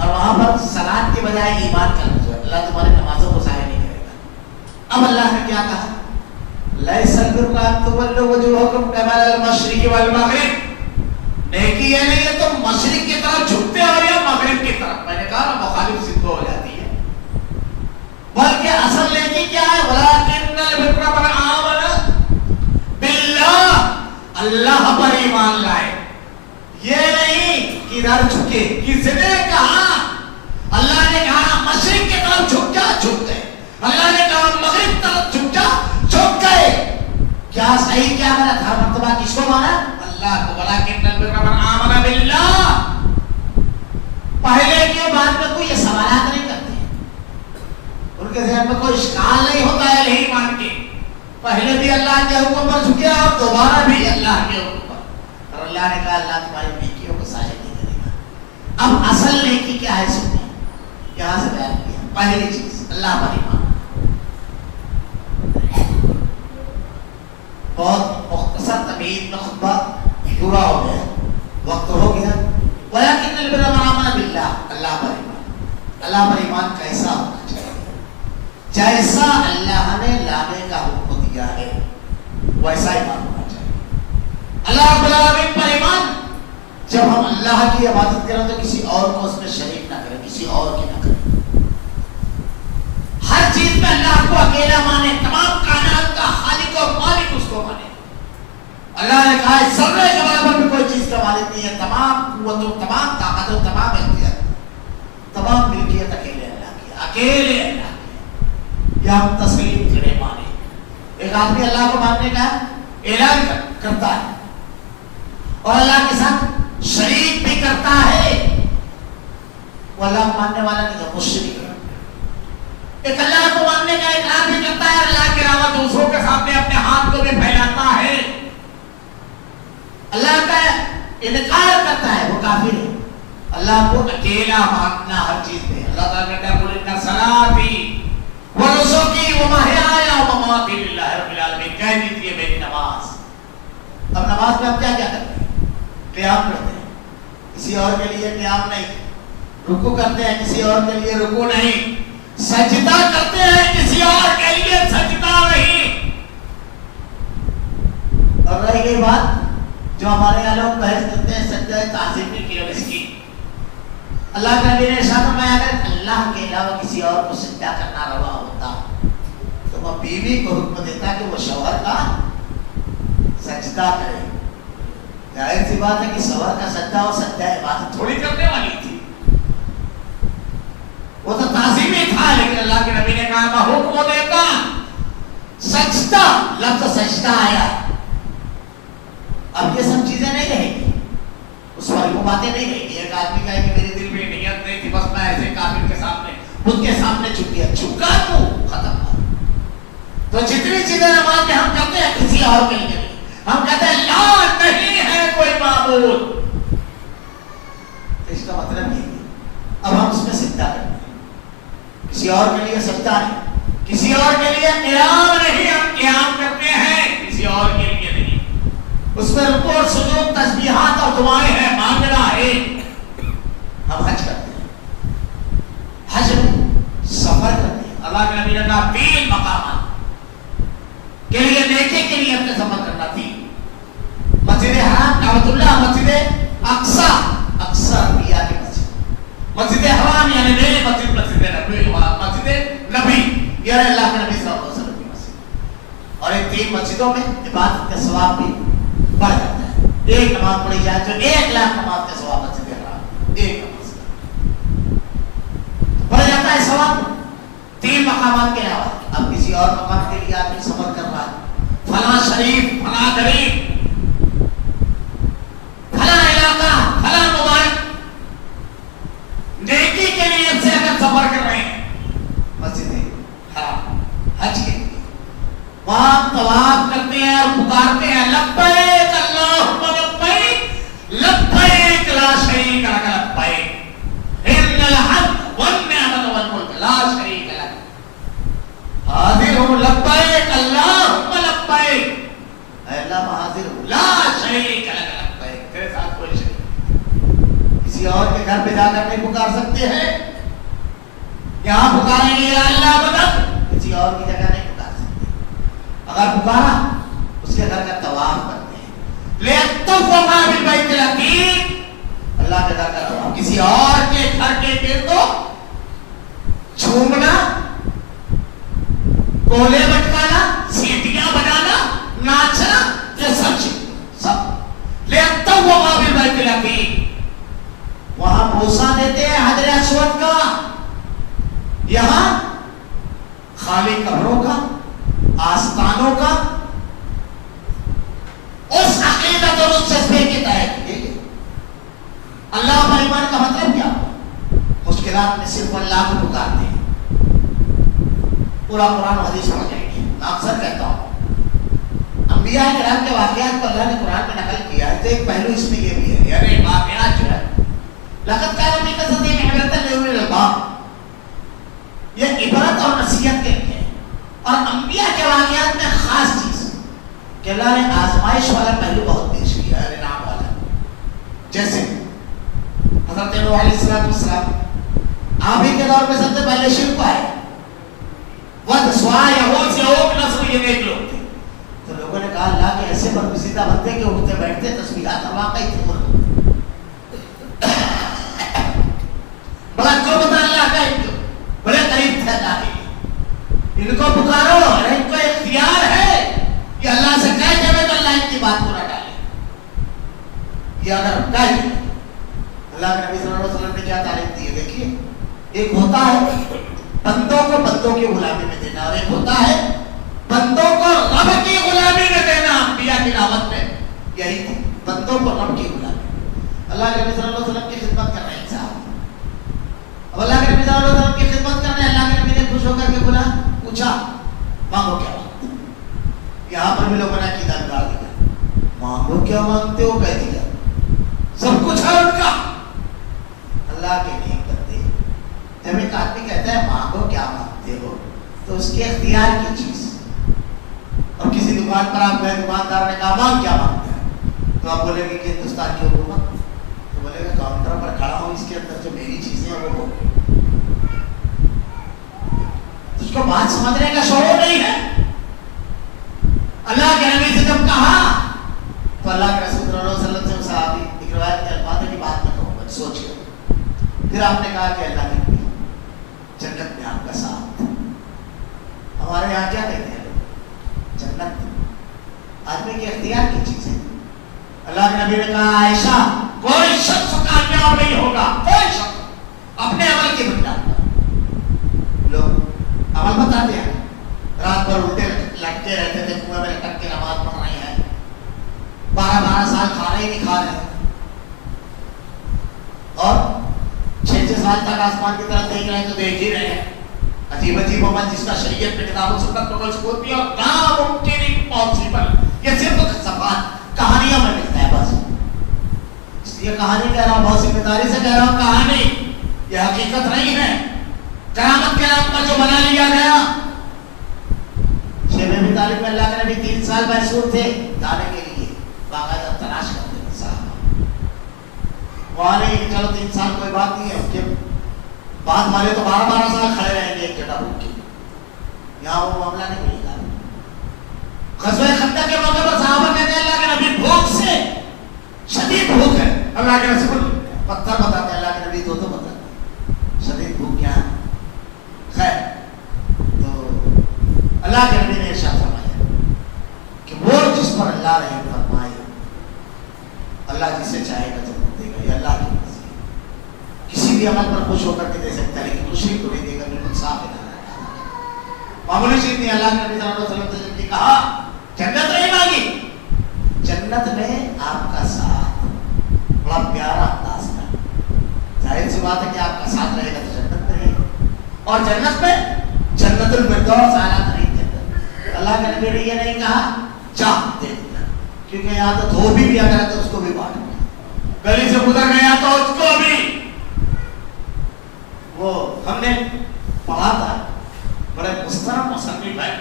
اور وہاں پر صلات کے بجائے ایمان کا لفظ ہے. اللہ تمہاری نمازوں کو ضائع نہیں کرے گا. اب اللہ نے کیا کہا؟ لیس البر ان تولوا وجوہکم قبل المشرق والمغرب. نیکی یہ نہیں ہے تم مشرق کی طرف جھکتے ہو یا مغرب کی طرف. میں نے کہا نا مخالف ضد ہو جاتی ہے. بلکہ اصل نیکی کیا ہے؟ ولکن البر من آمن باللہ. اللہ پر ایمان لائے. یہ نہیں کہ ادھر جھکے. کس نے کہا؟ اللہ نے کہا مشرق کی طرف جھک جا، جھک گئے. اللہ نے کہا مغرب طرف جھک جا، جھک گئے. کیا صحیح کیا غلط؟ ہر مرتبہ کس کو مانا؟ اللہ کو. ولکن البر من آمن باللہ. پہلے کے بعد میں کوئی یہ سوالات نہیں کرتے ہیں. ان کے ذہن میں کوئی اشکال نہیں ہوتا ہے نہیں مان کے. پہلے بھی اللہ کے حکم پر جھکے اور دوبارہ بھی اللہ کے حکم پر. اور اللہ نے کہا اللہ تمہاری نیکیوں کو ضائع نہیں کرے گا. اب اصل نیکی کیا ہے سنیں. یہاں سے بیان کیا. پہلی چیز اللہ پر ایمان. بہت مختصر تمہید میں خطبہ پورا ہو گیا، وقت ہو گیا. ولیکن البر من آمن باللہ. اللہ پر ایمان. اللہ پر ایمان کیسا ہونا چاہیے؟ جیسا اللہ نے لانے کا حکم دیا ہے ویسا ایمان ہونا چاہیے. اللہ رب العالمین پر ایمان. جب ہم اللہ کی عبادت کریں تو کسی اور کو اس میں شریک نہ کریں، کسی اور کی نہ کریں. ہر چیز میں اللہ کو اکیلا مانے. تمام کائنات کا خالق و مالک اس کو مانے. اللہ نے کہا ذرے کے برابر میں کوئی چیز کا مالک نہیں ہے. تمام قوتوں، تمام طاقتوں، تمام اختیار، تمام ملکیت اکیلے اللہ کی. اکیلے اللہ کی. یہ ہم تسلیم کرے مانے. ایک آدمی اللہ کو ماننے کا اعلان کرتا ہے اور اللہ کے ساتھ شریک بھی کرتا ہے. وہ اللہ کو ماننے والا نہیں ہے، مشرک ہے. ایک اللہ کو ماننے کا اقرار بھی کرتا ہے، اللہ کے علاوہ دوسروں کے سامنے اپنے ہاتھ کو بھی پھیلاتا ہے. اللہ کا انکار کرتا ہے، وہ کافر ہے. اللہ کو اکیلا ماننا ہر چیز میں. اللہ تعالیٰ کہتا ہے قل ان صلاتی ونسکی ومحیایا ومماتی للہ رب العالمین. کہہ دیجیے میری نماز. اب نماز میں ہم کیا کیا کرتے ہیں؟ قیام کرتے ہیں، کسی اور کے لیے قیام نہیں. رکوع کرتے ہیں، کسی اور کے لیے رکوع نہیں. سجدہ کرتے ہیں، کسی اور کے لیے سجدہ نہیں. اور رہ گئی بات جو ہمارے یہاں لوگ بحث کرتے ہیں سجدہ تعظیمی کی اور اس کی. اللہ کا نبی نے ارشاد فرمایا اگر اللہ کے علاوہ کسی اور کو سجدہ کرنا روا ہوتا تو وہ بیوی کو حکم دیتا کہ وہ شوہر کا سجدہ کرے. ظاہر سی بات ہے کہ شوہر کا سجدہ اور سجدہ عبادت تھوڑی کرنے والی تھی، وہ تو تعظیمی تھا. لیکن اللہ کے نبی نے کہا میں حکم دیتا سجدہ. لفظ سجدہ آیا. اب یہ سب چیزیں نہیں رہیں گی، اس پر وہ باتیں نہیں رہیں گی. ایک آدمی کہے کہ میری دل میں نیت نہیں تھی، بس میں ایسے کافر کے سامنے خود کے سامنے جھک گیا. جھکا تو ختم. تو جتنی چیزیں نماز میں ہم کرتے ہیں کسی اور کے لیے نہیں. ہم کہتے ہیں لا نہیں ہے کوئی معبود، تو اس کا مطلب یہ ہے اب ہم اس میں سجدہ کرتے ہیں. کسی اور کے لیے سجدہ نہیں، کسی اور کے لیے قیام نہیں. ہم قیام کرتے ہیں کسی اور کے لیے نہیں. اس میں رکوع اور سجود، تسبیحات اور دعائیں ہیں، مانگنا ہے. ہم حج کرتے ہیں، حج میں سفر کرتے ہیں. اللہ کے نبی نے کہا 3 مقامات کے لیے نیکی کے لیے اپنے سفر کرنا تھی. مسجد حرام کعبۃ اللہ، مسجد اقصی اقصی انبیاء کی مسجد، مسجد حرام یعنی میری مسجد، مسجد نبی، مسجد نبی یعنی اللہ کے نبی صلی اللہ علیہ وسلم کی مسجد. اور ان 3 مسجدوں میں عبادت کا ثواب بھی بڑھ جاتا ہے. ایک نماز پڑھی جائے تو 1 لاکھ نماز کا ثواب مسجد حرام، ایک نماز بڑھ جاتا ہے ثواب. 3 مقامات کے علاوہ اب کسی اور مقام کے لیے آدمی سفر کر رہا ہے، فلاں شریف، فلاں غریب، فلاں علاقہ، فلاں مبارک، نیکی کے نیت سے اگر سفر کر رہے ہیں مسجد حرام حج کے لیے، وہاں طواف کرتے ہیں اور پکارتے ہیں لبیک اللہم لبیک لبیک لا شریک لک لبیک ان الحمد والنعمت والملک لا شریک لک. حاضر ہوں لبیک اللہم لبیک، اے اللہ میں حاضر ہوں لا شریک لک لبیک، تیرے ساتھ کوئی شریک. کسی اور کے گھر پہ جا کر نہیں پکار سکتے ہیں؟ یہاں پکاریں گے یا اللہ مدد، کسی اور کی جگہ نہیں پکار سکتے. اگر پکارا اس کے گھر کا طواف کرتے ہیں، لِيَطُوفَ مَا بِالْبَيْتِ الْعَتِيقِ، اللہ کے گھر کا طواف. کسی اور کے گھر کے گرد جھومنا، کولے بٹکانا، سیٹیاں بجانا، ناچنا، یہ سب لِيَطُوفَ مَا بِالْبَيْتِ الْعَتِيقِ. وہاں بوسہ دیتے ہیں حجر اسود کا، یہاں خالی قبروں کا، آستانوں کا، اس عقیدت اور اس جذبے کے تحت. اللہ پر ایمان کا مطلب کیا؟ مشکلات میں صرف اللہ کو پکارتے ہیں. پورا قرآن و حدیث پڑھ جائیں گے. میں اکثر کہتا ہوں انبیاء کرام کے واقعات کو اللہ نے قرآن میں نقل کیا ہے، تو ایک پہلو اس میں یہ بھی ہے، یعنی واقعات جو ہے لقد کان فی قصصہم عبرۃ لأولی الألباب، یہ عبرت اور نصیحت کے لیے. اور انبیاء کے واقعات میں خاص چیز کہ اللہ نے آزمائش والا پہلو بہت پیش کیا ہے، انعام والا. جیسے حضرت نوح علیہ السلام، آپ ہی کے دور میں سب سے پہلے شرک آئے. ود سوا یہود سے اوک نسل یہ ایک لوگ تھے. تو لوگوں نے کہا اللہ کے ایسے برگزیدہ بندے کہ اٹھتے بیٹھتے تسبیحات واقعی تھے، بڑا قرب تھا اللہ کا، بڑے قریب تھے اللہ کے. ان کو پکارو، ان کو اختیار ہے کہ اللہ سے کہہ جائے تو اللہ ان کی بات کو نہ ڈالے. یہ اگر کہہ جائے، اللہ کے نبی صلی اللہ علیہ وسلم نے کیا تعلیم دی ہے دیکھیے. ایک ہوتا ہے بندوں کو بندوں کی غلامی میں دینا، اور ایک ہوتا ہے بندوں کو رب کی غلامی میں دینا. انبیاء کی دعوت میں یہی تھی، بندوں کو رب کی غلامی. اللہ کے نبی صلی اللہ علیہ وسلم کی خدمت کر رہے ہیں صاحب. اب اللہ کے نبی صلی اللہ علیہ وسلم کی خدمت کرنے اللہ کے نبی نے خوش ہو کر کے بولا، پوچھا مانگو کیا مانگتے. یہاں پر بھی لوگوں نے عقیدہ بگاڑ دیا، مانگو کیا مانگتے ہو کہہ دیا، سب کچھ ہے ان کا. اللہ کے نہیں کرتے. جب ایک آدمی کہتا ہے مانگو کیا مانگتے ہو تو اس کے اختیار کی چیز. اور کسی دکان پر آپ گئے، دکاندار نے کہا مانگ کیا مانگتے ہیں، تو آپ بولیں گے کہ ہندوستان کی حکومت. تو بولے گا کاؤنٹر پر کھڑا ہوں، اس کے اندر جو میری چیزیں ہیں وہ اس کو بات سمجھنے کا شعور نہیں ہے. اللہ کے نبی سے جب کہا تو اللہ کے رسول صلی اللہ علیہ وسلم سے صحابی ایک روایت کے الفاظ کی بات میں کہوں گا، سوچ کر. پھر آپ نے کہا کہ اللہ نے جنت میں آپ کا ساتھ. ہمارے یہاں کیا کہتے ہیں لوگ؟ جنت آدمی کے اختیار کی چیز ہے. اللہ کے نبی نے کہا عائشہ کوئی شخص کامیاب نہیں ہوگا، کوئی شخص اپنے عمل کی بنیاد پر. لوگ عمل بتاتے ہیں، رات بھر الٹے لٹکتے رہتے تھے، کنویں میں لٹک کے نماز پڑھ رہے ہیں، 12 سال کھانا ہی نہیں کھا رہے ہیں، اور 6 سال تک آسمان کی طرف دیکھ رہے ہیں تو دیکھ ہی رہے ہیں. عجیب عجیب عمل جس کا شریعت میں کتاب و سنت پر ثبوت بھی، اور ناممکن امپاسبل، یہ صرف زبان کہانیاں میں ملتا ہے بس. اس لیے کہانی کہہ رہا ہوں، بہت ذمہ داری سے کہہ رہا ہوں، کہانی یہ حقیقت نہیں ہے. کرامت کے نام پر جو بنا لیا گیا. شیخ ابی طالب میں اللہ کے نبی 3 سال محصور تھے جانے کے لیے، باقاعدہ تلاش کرتے تھے صاحب. وہاں نہیں چلو 3 سال کوئی بات نہیں ہے، اس کے بعد والے تو 12 سال کھڑے رہیں گے ایک جگہ بھوک کے. یہاں وہ معاملہ نہیں ملے گا. غزوہ خندق کے موقع پر صحابہ کہتے ہیں اللہ کے نبی بھوک سے شدید بھوک ہے. اللہ کے رسول پتھر بتاتے ہیں، اللہ کے نبی تو بتاتے ہیں شدید بھوک کیا ہے. خیر، تو اللہ کے نبی نے ارشاد فرمایا کہ وہ جس پر اللہ رحم فرمائے، اللہ جسے چاہے گا جنت دے گا. یہ اللہ کی مرضی ہے. کسی بھی عمل پر خوش ہو کر کے دے سکتا ہے، لیکن مشرک کو نہیں دے گا. بالکل صاف ہے. معمولی چیز نہیں. اللہ کے نبی صلی اللہ علیہ وسلم سے کہا جنت نہیں مانگی، جنت میں آپ کا ساتھ. بڑا پیارا انداز ہے. ظاہر سی بات ہے کہ آپ کا ساتھ رہے گا تو جنت میں رہے گا، اور جنت میں جنت الفردوس اعلیٰ ترین جنت. اللہ کے نبی نے یہ نہیں کہا چاہ دے دیا، کیونکہ یہاں تو دھوبی بھی اگر ہے تو اس کو بھی بانٹ دیا، گلی سے گزر گیا تو اس کو بھی. وہ ہم نے پڑھا تھا، بڑے مسترم مصنف ہے،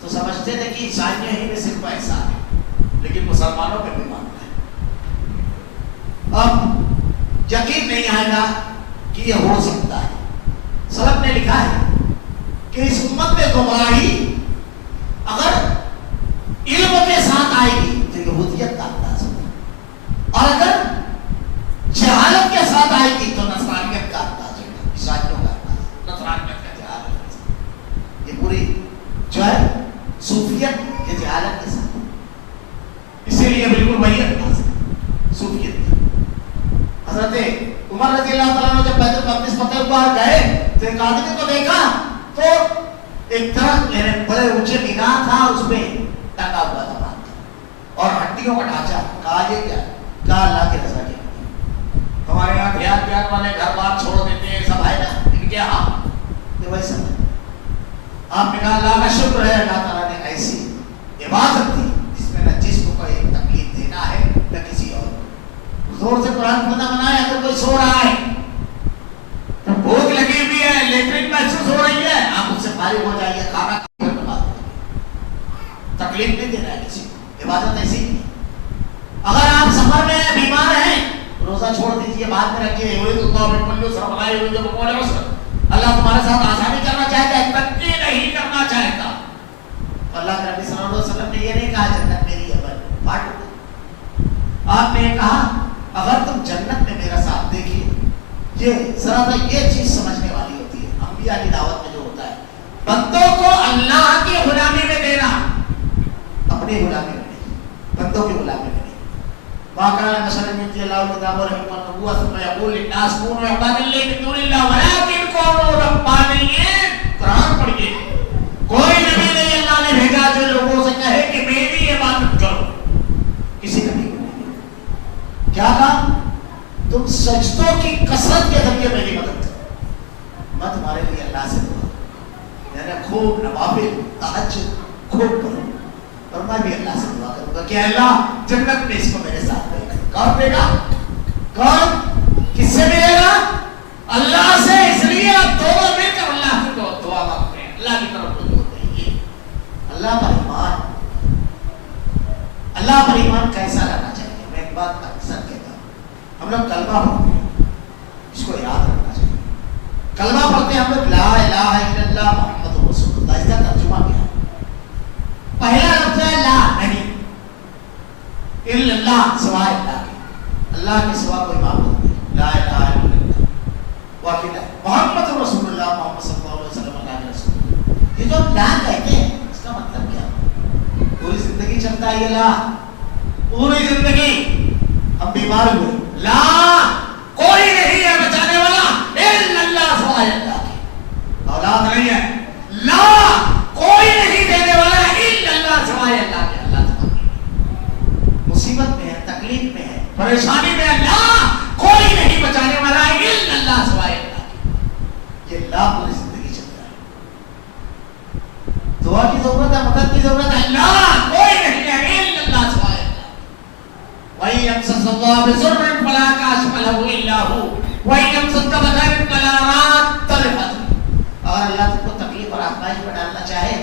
تو سمجھتے تھے کہ عیسائیوں ہی میں صرف ایسا ہے، لیکن مسلمانوں میں بھی مانتا ہے. اب یقین نہیں آئے گا کہ یہ ہو سکتا ہے. سلف نے لکھا ہے کہ اس امت میں گمراہی اگر علم کے ساتھ آئے گی تو یہودیت کا انداز ہوگا، اور اگر جہالت کے ساتھ آئے گی تو نصرانیت کا انداز ہوگا، عیسائیوں کا انداز، نصرانیت کا جہالت. یہ پوری جو ہے صوفیت کے جہالت کے ساتھ، اسی لیے بالکل وہی انداز ہے صوفیت کا. حضرت عمر رضی اللہ تعالیٰ نے جب بیت المقدس فتح ہوا گئے تو ایک آدمی کو دیکھا تو ایک درخت بڑے اونچے مینار تھا، اس پہ ٹنگا ہوا تھا اور ہڈیوں کا ڈھانچہ. کہا یہ کیا؟ کہا اللہ کی رضا کے لیے. ہمارے یہاں دیہات والے گھر بار چھوڑ دیتے ہیں، سب ہے نا ان کے ہاں یہ ویسا ہے. آپ نے کہا اللہ کا شکر ہے اللہ تعالیٰ نے ایسی عبادت دی جس میں نہ جسم کو ایک تکلیف دینا ہے نہ کسی اور کو. زور سے قرآن پڑھنا منع ہے تو کوئی سو رہا ہے، بھوک لگی ہوئی ہے، لیٹرین محسوس ہو رہی ہے، آپ اس سے فارغ ہو جائیے، کھانا کھا کر بات تکلیف نہیں دینا ہے کسی کو. عبادت ایسی نہیں. اگر آپ سفر میں بیمار ہیں روزہ چھوڑ دیجیے، بعد میں رکھیے. اللہ تمہارے ساتھ آسانی کرنا چاہتا ہے، تنقید نہیں کرنا چاہتا. اللہ کے نبی صلی اللہ علیہ وسلم نے یہ نہیں کہا جنت میری ہے بس بانٹ. آپ نے کہا اگر تم جنت میں میرا ساتھ دیکھیے. یہ ذرا سا یہ چیز سمجھنے والی ہوتی ہے انبیاء کی دعوت میں جو ہوتا ہے، بندوں کو اللہ کی غلامی میں دینا، اپنی غلامی میں نہیں، بندوں کی غلامی میں نہیں. واقعہ مثلا یوتی اللہ کتاب و رحمۃ النبوۃ ثم یقول للناس کونوا عبادا للہ من دون اللہ ولکن کونوا ربانیین. قرآن پڑھیے، کوئی نبی نہیں اللہ نے بھیجا جو لوگوں سے کہے کہ میری عبادت کرو. کسی نبی کو نہیں. کیا کہا؟ تم سجدوں کی کثرت کے ذریعے میری مدد کرو. میں تمہارے لیے اللہ سے دعا، یعنی خوب نوافل تہجد خوب کرو، اور میں بھی اللہ سے دعا کروں گا کہ اللہ جنت میں اس کو میرے ساتھ دے گا. کون دے گا؟ کون؟ کس سے ملے گا؟ اللہ سے. اس لیے آپ دونوں مل کر اللہ کی دعا مانگتے ہیں، اللہ کی طرف رجوع کیجیے. اللہ پر ایمان، اللہ پر ایمان کیسا رہنا چاہیے؟ میں ایک بات اکثر کہتا ہوں، ہم لوگ کلمہ پڑھتے ہیں، اس کو یاد رکھنا چاہیے. کلمہ پڑھتے ہیں ہم لوگ لا الہ الا اللہ محمد رسول اللہ. اس کا ترجمہ کیا ہے؟ پہلا لفظ ہے لا، نہیں، الا اللہ، سوائے اللہ کے، اللہ کے سوا کوئی معبود نہیں. لا الہ الا اللہ واحد ہے. محمد رسول اللہ، محمد صلی اللہ علیہ وسلم اللہ کے رسول. یہ جو لا کہتے ہیں اس کا مطلب کیا؟ پوری زندگی چلتا ہے یہ لا، پوری زندگی. ہم بیمار ہوئے، لا کوئی نہیں ہے بچانے والا الا اللہ، سوائے اللہ کے. اولاد نہیں ہے، لا کوئی نہیں دینے والا الا اللہ، سوائے اللہ کے. اللہ تمہاری مصیبت میں ہے، تکلیف میں ہے، پریشانی میں ہے، لا کوئی نہیں بچانے والا الا اللہ، سوائے اللہ کے. یہ لا پوری زندگی چل رہا ہے. دعا کی ضرورت ہے، مدد کی ضرورت ہے، لا کوئی نہیں ہے الا اللہ، سوائے اللہ. وَإِن يَمْسَسْكَ اللَّهُ بِضُرٍّ فَلَا كَاشِفَ لَهُ إِلَّا هُوَ وَإِن يَمْسَسْكَ بِخَيْرٍ فَلَا رَادَّ لِفَضْلِهِ. اگر اللہ تم کو تکلیف اور آزمائش میں ڈالنا چاہے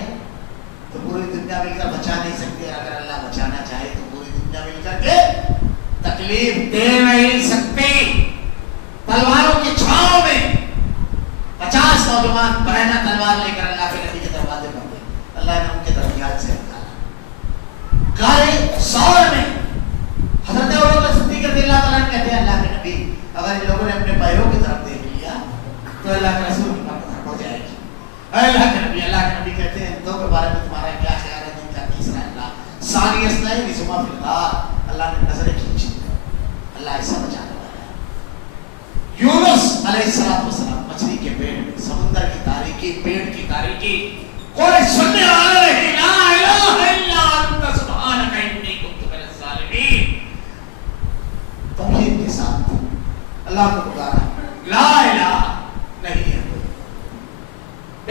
تو پوری دنیا مل کر بچا نہیں سکتے. اگر اللہ بچانا چاہے تو پوری دنیا مل کر کے تکلیف دے نہیں سکتی. تلواروں کی چھاؤں میں 50 نوجوان پرہنہ تلوار لے کر اللہ کے نبی کے دروازے پر گئے. اللہ نے ان کے درمیان سے نکالا. گارے سور میں حضرت ابوبکر صدیق رضی اللہ تعالیٰ عنہ کہتے ہیں اللہ کے نبی اگر ان لوگوں نے اپنے پیروں کی طرف دیکھ لیا تو اللہ کے رسول کی طرف ہو جائے گی. اللہ کے نبی کہتے ہیں دو کے بارے میں تمہارا کیا خیال ہے؟ جن کا تیسرا اللہ ثانی اثنین ثم فی الغار. اللہ نے نظریں کھینچی، اللہ ایسا بچانے والا ہے. یونس علیہ السلام مچھلی کے پیٹ میں، سمندر کی تاریکی، پیٹ کی تاریکی، کوئی سننے والا نہیں. لا الہ الا انت سبحانک انی کنت من الظالمین. توحید کے ساتھ اللہ کو پکارا، لا الہ نہیں ہے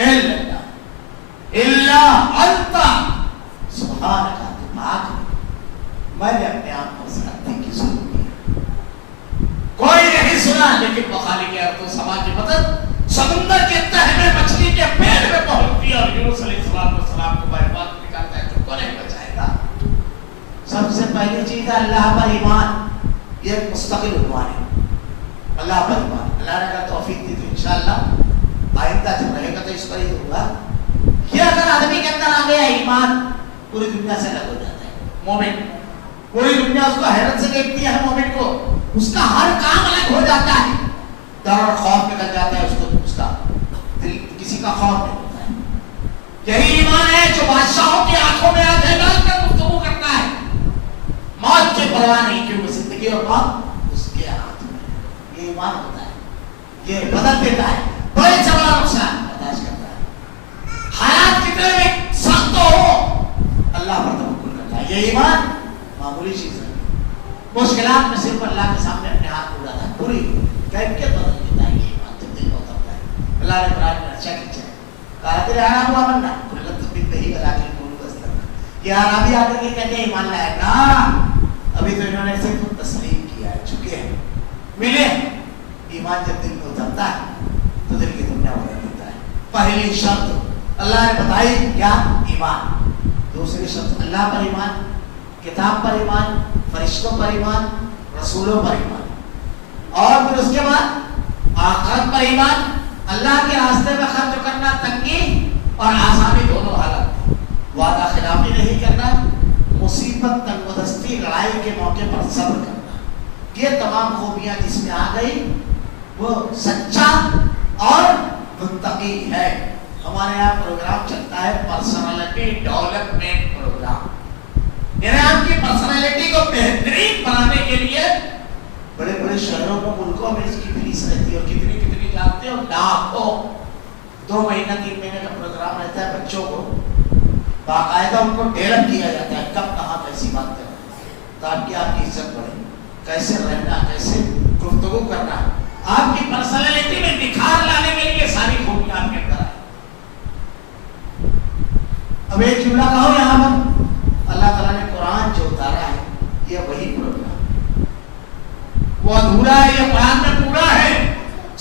الا اللہ الا انت سبحانک، پاک میں نے اپنے آپ کو سنتی کی ضرورت کی. کوئی نہیں سنا لیکن مخالق ارض و سما کی مدد سمندر کے تہ میں مچھلی کے پیٹ میں پہنچتی اور یونس علیہ السلام کو برباد نکالتا ہے تو کون بچائے گا؟ سب سے پہلی چیز ہے اللہ پر ایمان. یہ ایک مستقل عنوان ہے، اللہ پر ایمان. اللہ نے کہا توفیق ایمان پوری دنیا سے الگ ہو جاتا ہے. مومن پوری دنیا اس کو حیرت سے دیکھتی ہے. مومن کو اس کا ہر کام الگ ہو جاتا ہے. ڈر اور خوف نکل جاتا ہے اس کو, اس کا دل کسی کا خوف نہیں ہوتا ہے. یہی ایمان ہے جو بادشاہوں کی آنکھوں میں آنکھیں ڈال کر گفتگو کرتا ہے. موت کی پرواہ نہیں, کیونکہ زندگی اور موت اس کے ہاتھ میں. یہ ایمان ہوتا ہے, یہ بدل دیتا ہے, بڑے سے بڑا نقصان برداشت کرتا ہے. حالات کتنے بھی سخت ہو اللہ پر توکل کرتا ہے. یہ ایمان معمولی چیز ہے. مشکلات میں صرف اللہ کے سامنے اپنے ہاتھ اڑاتا ہے, پوری کیفیت بدل دیتا ہے. یہ ایمان جب دل کو اترتا ہے. اللہ نے قرآن میں اچھا کھینچا ہے, کہا تیرے آرام ہوا بننا کلت بالبہی بلا کے کون بستا. یہ آرام ہی آ کر کے کہتے ہیں ایمان لائے نا, ابھی تو انہوں نے صرف تسلیم کیا ہے, چکے ہیں, ملے. ایمان جب دل میں اترتا ہے تو دل کی دنیا بدل دیتا ہے. پہلی شرط اللہ نے بتائی کیا, ایمان. دوسری شرط اللہ پر ایمان, کتاب پر ایمان, فرشتوں پر ایمان, رسولوں پر ایمان, اور پھر اس کے بعد آخرت پر ایمان. اللہ کے راستے میں خرچ کرنا تنگی اور آسانی دونوں حالت, وعدہ خلافی نہیں کرنا, مصیبت تنگ و دستی لڑائی کے موقع پر صبر کرنا. یہ تمام خوبیاں جس میں آ گئی وہ سچا اور متقی ہے. ہمارے یہاں پروگرام چلتا ہے پرسنالٹی ڈیولپمنٹ پروگرام, یعنی آپ کی پرسنالٹی کو بہترین بنانے کے لیے بڑے بڑے شہروں میں, ملکوں میں اس کی فیس رہتی ہے, اور کتنی کتنی جانتے ہو, لاکھوں. 2 مہینہ 3 مہینے کا پروگرام رہتا ہے. بچوں کو باقاعدہ ان کو ڈیولپ کیا جاتا ہے, کب کہاں کیسی بات کرنا تاکہ آپ کی عزت بڑھے, کیسے رہنا, کیسے گفتگو کرنا, آپ کی پرسنالٹی میں نکھار لانے کے لیے ساری خوبیاں آپ کے اندر آئے. اب ایک جملہ کہو یہاں پر, اللہ تعالیٰ نے قرآن جو اتارا ہے یہ وہی پروگرام, وہ ادھورا ہے, یہ قرآن میں پورا ہے.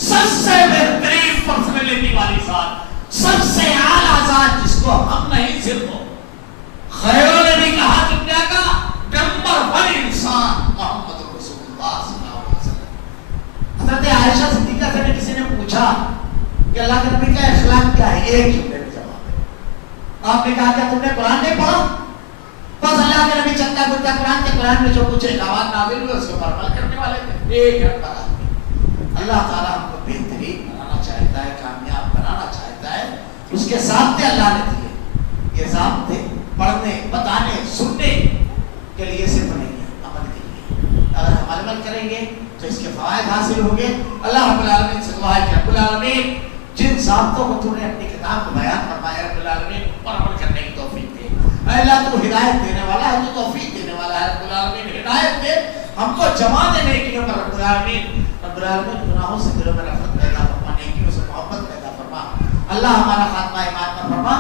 سب سے بہترین پرسنالٹی والی ذات, سب سے اعلیٰ ذات جس کو ہم نہیں صرف خیروں نے بھی کہا دنیا کا نمبر 1 انسان محمد رسول اللہ صلی اللہ علیہ وسلم. حضرت عائشہ صدیقہ سے کسی نے پوچھا کہ اللہ کے نبی کا اخلاق کیا ہے, ایک جملے میں جواب ہے. آپ نے کہا کیا تم نے قرآن نہیں پڑھا؟ بس اللہ کے نبی چلتا پھرتا قرآن کے, قرآن میں جو کچھ احکامات نازل ہوئے اس کے اوپر عمل کرنے والے تھے. ایک گھنٹہ اللہ تعالیٰ ہم کو بہترین بنانا چاہتا ہے, کامیاب بنانا چاہتا ہے. اس کے ضابطے اللہ نے دیے. یہ ضابطے پڑھنے, بتانے, سننے کے لیے صرف نہیں ہے, عمل کے لیے. اگر ہم عمل کریں گے تو اس کے فوائد حاصل ہوں گے. اللہ رب العالمین سے دعا ہے کہ رب العالمین جن ضابطوں کو تو نے اپنی کتاب کو بیان فرمایا, رب العالمین پر عمل کرنے کی توفیق دے. اے اللہ تو ہدایت دینے والا ہے, تو توفیق دینے والا ہے. رب العالمین ہدایت دے ہم کو, جمع دے نیکیوں پر. رب العالمین گناہوں سے دلوں میں رحمت پیدا فرما, نیکیوں سے محبت پیدا فرما. اللہ ہمارا خاتمہ ایمان پر فرما.